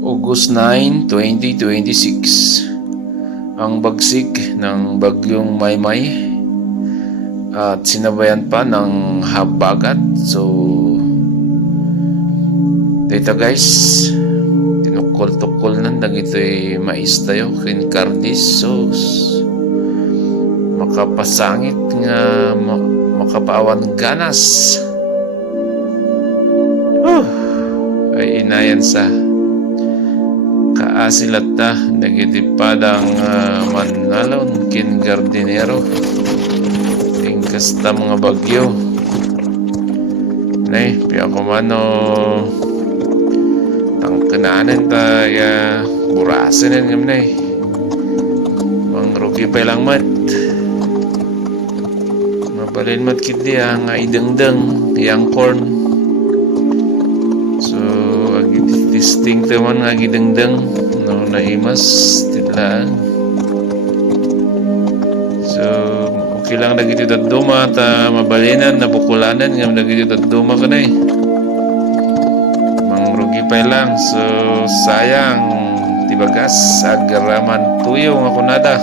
August 9, 2026. Ang bagsik ng bagyong Maymay at sinabayan pa ng habagat. So dito guys, tinukol-tukol na dagito'y mais tayo kinkardis sauce makapasangit nga makapaawan ganas ay inayan sa kaasilat ta nagitipadang manalon kin gardinero tingkasta mga bagyo nay piyakumano tangkanaanin ta burasan nga nay mang rugi pa lang mat mabalin mat kiti nga idengdeng yang corn so distinct naman nga gidengdeng no naimas titlaan so okay lang lagi ito duma ta mabalinan nabukulanan nga lagi ito duma ka na mangrugi pa lang so sayang tibagas agaraman tuyo nga kunada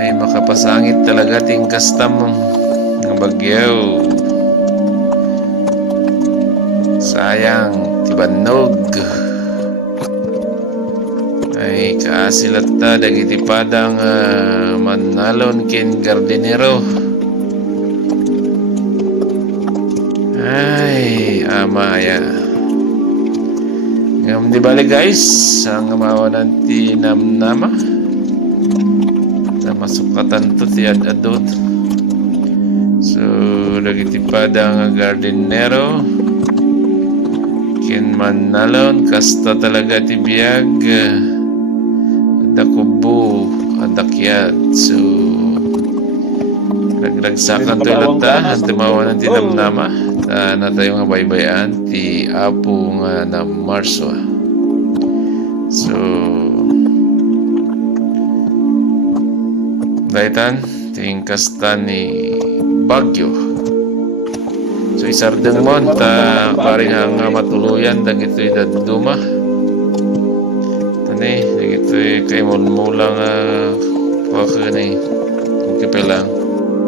ay makapasangit talaga ting kastam ng bagyaw sayang tibanog ay kaasilat ta dagiti padang manalon kin gardinero ay amaya ngam di bali guys ang mawanan ti namnama na masukatan to ti adod so dagiti padang gardinero kin manalon kasta talaga ti biyag ada kubo ada kiat so nagragsakan to ilata at tumawanan ti namnama na tayo nga baybayan ti apo nga na Marso so daitan ting kasta ni Bagyo so isardeng mo ta paring nga matuluyan dagito'y daduma tani dagito'y kay mulang okay na okay pa lang